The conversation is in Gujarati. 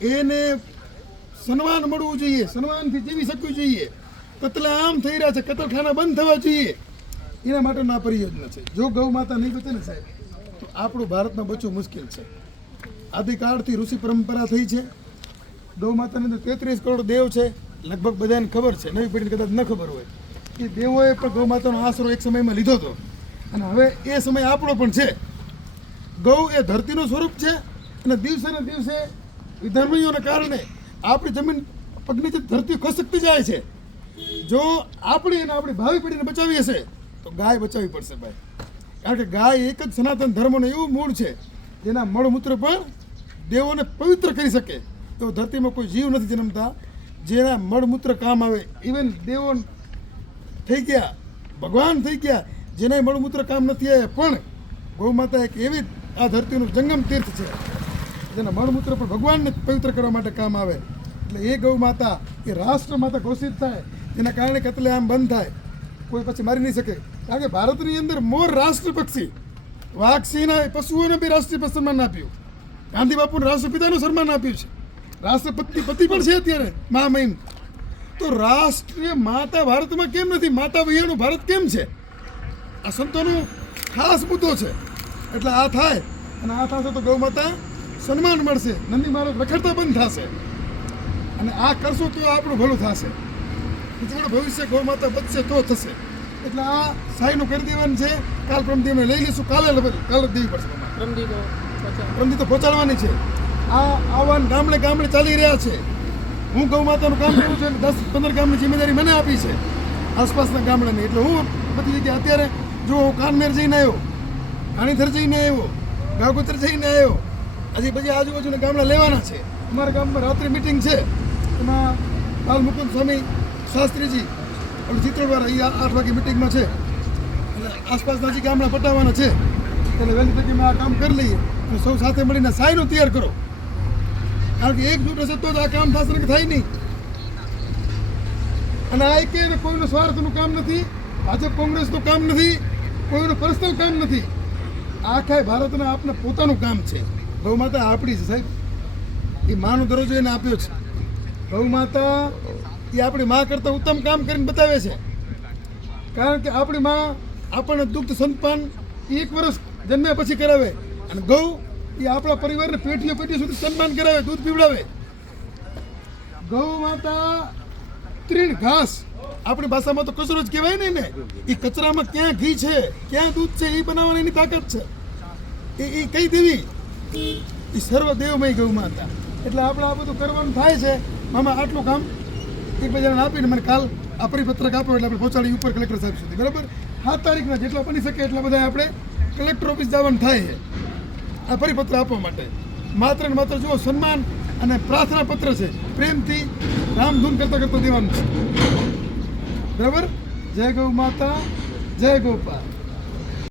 એને સન્માન મળવું જોઈએ, સન્માનથી જીવી શકવું જોઈએ. કતલેઆમ થઈ રહ્યા છે, કતલખાના બંધ થવા જોઈએ. એના માટેના આ પરિયોજના છે. જો ગૌ માતા નહીં બચે ને સાહેબ, તો આપણું ભારતમાં બચવું મુશ્કેલ છે. આદિકાળથી ઋષિ પરંપરા થઈ છે. ગૌ માતાની અંદર 33 કરોડ દેવ છે. લગભગ બધાને ખબર છે, નવી પેઢીને કદાચ ન ખબર હોય કે દેવોએ પણ ગૌ માતાનો આશરો એક સમયમાં લીધો હતો, અને હવે એ સમય આપણો પણ છે. ગૌ એ ધરતીનું સ્વરૂપ છે, અને દિવસે ને દિવસે વિધર્મીઓને કારણે આપણી જમીન પગની જે ધરતી ખસકતી જાય છે. જો આપણી અને આપણી ભાવિ પેઢીને બચાવી હશે તો ગાય બચાવવી પડશે ભાઈ. કારણ કે ગાય એક જ સનાતન ધર્મનું એવું મૂળ છે જેના મળમૂત્ર પણ દેવોને પવિત્ર કરી શકે. તો ધરતીમાં કોઈ જીવ નથી જન્મતા જેના મળમૂત્ર કામ આવે. ઇવન દેવો થઈ ગયા, ભગવાન થઈ ગયા, જેના મળમૂત્ર કામ નથી આવ્યા, પણ ગૌ માતા એક એવી આ ધરતીનું જંગમ તીર્થ છે જેના મળમૂત્ર પણ ભગવાનને પવિત્ર કરવા માટે કામ આવે. એટલે એ ગૌ માતા એ રાષ્ટ્ર માતા ઘોષિત થાય, જેના કારણે કતલેઆમ બંધ થાય, કોઈ પછી મારી નહીં શકે. કારણ કે ભારતની અંદર મોર રાષ્ટ્ર પક્ષી, વાઘ સિંહના પશુઓને બી રાષ્ટ્રીય સન્માન આપ્યું. ગાંધી બાપુને રાષ્ટ્રપિતાનું સન્માન આપ્યું છે. રાષ્ટ્રપતિ પતિ પણ છે અત્યારે મહામહિમ. તો રાષ્ટ્રીય માતા ભારતમાં કેમ નથી? માતા વૈયાનું ભારત કેમ છે? આ સંતોનો ખાસ મુદ્દો છે. એટલે આ થાય, અને આ થશે તો ગૌ માતા સન્માન મળશે, નંદી મહારાજ રખડતા બંધ થશે, અને આ કરશો તો આપણું ભલું થશે. ભવિષ્ય ગૌ માતા બચશે તો થશે. એટલે આ સાઈનું કરી દેવાનું છે. કાલ પ્રમદી અમે લઈ લઈશું. કાલે જ દેવી પડશે. પ્રમદી તો પહોંચાડવાની છે. આ આવાન ગામડે ગામડે ચાલી રહ્યા છે. હું ગૌ માતાનું કામ કરું છું, 10-15 ગામની જિમ્મેદારી મને આપી છે, આસપાસના ગામડાની. એટલે હું બધી જગ્યાએ અત્યારે જો હું કાનમેર જઈને આવ્યો, ઘાણીધર જઈને આવ્યો, ગાગોતર જઈને આવ્યો, હજી પછી આજુબાજુના ગામડા લેવાના છે. અમારા ગામમાં રાત્રે મિટિંગ છે, એમાં બાલ મુકુંદ સ્વામી શાસ્ત્રીજી ચિત્રોડવાળા એ 8 વાગે મિટિંગમાં છે. એટલે આસપાસના હજી ગામડા પટાવવાના છે. એટલે વહેલી તકીમાં આ કામ કરી લઈએ અને સૌ સાથે મળીને સાયનો તૈયાર કરો. કારણ કે એકજૂટ હશે તો જ આ કામ થશે, કે થાય નહીં. અને આ કે કોઈનું સ્વાર્થનું કામ નથી, ભાજપ કોંગ્રેસનું કામ નથી, કોઈનું પર્સનલ કામ નથી. આખા ભારતના આપને પોતાનું કામ છે. ગૌ માતા આપણી છે સાહેબ. એ માનો દરજ્જો એને આપ્યો છે. ગૌ માતા એ આપણી મા કરતાં ઉત્તમ કામ કરીને બતાવે છે. કારણ કે આપણી મા આપણને દુગ્ધ સંપાન 1 વર્ષ જન્મ્યા પછી કરાવે, અને ગૌ એ આપણા પરિવારને પેઢીઓ સુધી સન્માન કરાવે, દૂધ પીવડાવે. ગૌ માતા તૃણ ઘાસ, આપણી ભાષામાં તો કચરો જ કહેવાય ને. એ કચરામાં ક્યાં ઘી છે, ક્યાં દૂધ છે, એ બનાવવાની એની તાકાત છે. એ કઈ દેવી? એ સર્વદેવમય ગૌ માતા. એટલે આપણે આ બધું કરવાનું થાય છે. મામા આટલું કામ એકબીજાને આપીને મને કાલ આ પરિપત્રક આપો એટલે આપણે પહોંચાડી ઉપર કલેક્ટર સાહેબ સુધી. બરાબર? 7 તારીખના જેટલા બની શકે એટલા બધા આપણે કલેક્ટર ઓફિસ જવાનું થાય છે આ પરિપત્ર આપવા માટે. માત્ર ને માત્ર જુઓ, સન્માન અને પ્રાર્થના પત્ર છે, પ્રેમથી રામધૂન કરતા કરતા દેવાનું છે. બરાબર? જય ગૌ માતા, જય ગોપાલ.